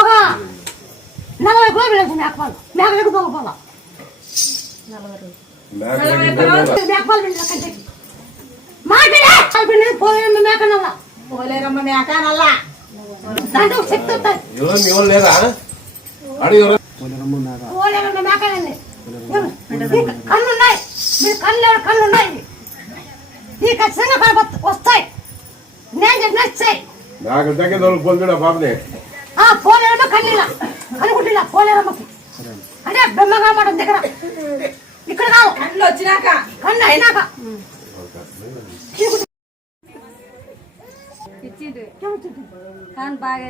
ఒక 40 రూపాయలు మేకపాలు మేకలకు దొంగపాల 40 మేకపాలు మాట్లాడే మేకనల్లా పోలేరమ్మ మేకనల్లా దాంట్లో శక్తి లేదా మేకనండి కళ్ళున్నాయి మీరు కళ్ళున్నాయి ఈ ఖచ్చితంగా వస్తాయి నేను నచ్చాయి పోలేరమ్మ కన్నీలా కనుకుంటున్నా పోలేరమ్మకి అంటే బ్రహ్మగా మాట దగ్గర ఇక్కడ కాదు కళ్ళు వచ్చినాక కళ్ళు అయినాక బాగా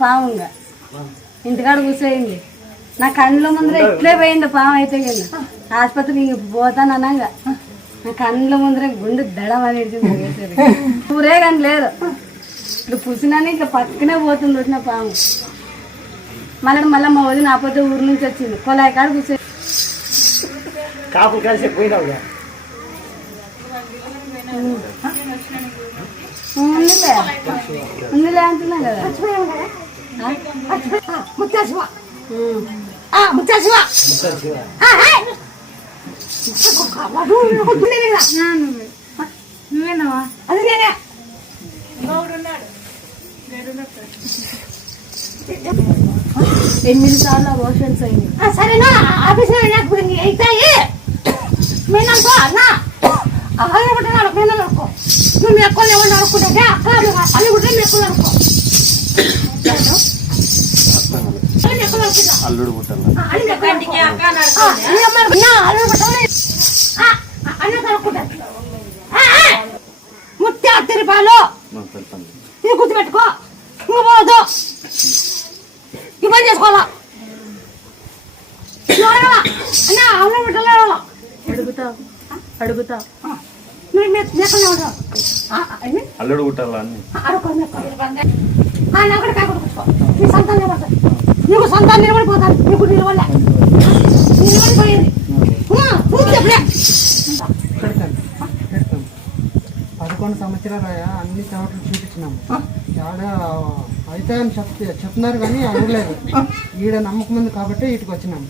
పాముగా ఇంటికాడ కూర్చోయింది నా కళ్ళ ముందర ఇట్లే పోయింది పాము అయితే కదా ఆసుపత్రికి పోతాను అనగా నా కళ్ళ ముందర గుండె దడం అనేది ఊరే కానీ లేదు ఇప్పుడు పుసినాని ఇట్లా పక్కనే పోతుంది వచ్చిన పాము మళ్ళీ మా వదిన ఆపోతే ఊరు నుంచి వచ్చింది కొలాయి కాడ కూర్చో కాపులు కలిసి పోయినావు ఉందిలే అంటున్నా కదా నువ్వేనావా అది నేనే 8 సార్లు అబోషన్స్ అయింది సరేనా ఆఫీస్ అవుతాయి నేను అనుకో అన్న అనుకుంటున్నాను నేను అనుకో నువ్వు మీ అక్కలు ఎవరిని అనుకుంటే అక్క అని కూడా మీ అక్కలు అనుకో అల్లుడు ముత్తే 10 రూపాయలు ఇది గుర్తుపెట్టుకో నువ్వు పోదు ఇబ్బంది చేసుకోవాలా అడుగుతా అల్లుడు కుట్టాలా నీ సంతానం నిలబడతాయి నీకు సంతానం నిలబడిపోతాను నీకు నిలబడలే నిలబడిపోయింది 11 సంవత్సరాలు అన్ని చోట్ల చూపించినాము అయితే అని చెప్తున్నారు కానీ అవ్వలేదు ఈడ నమ్మకం ఉంది కాబట్టి ఇటుకు వచ్చినాము.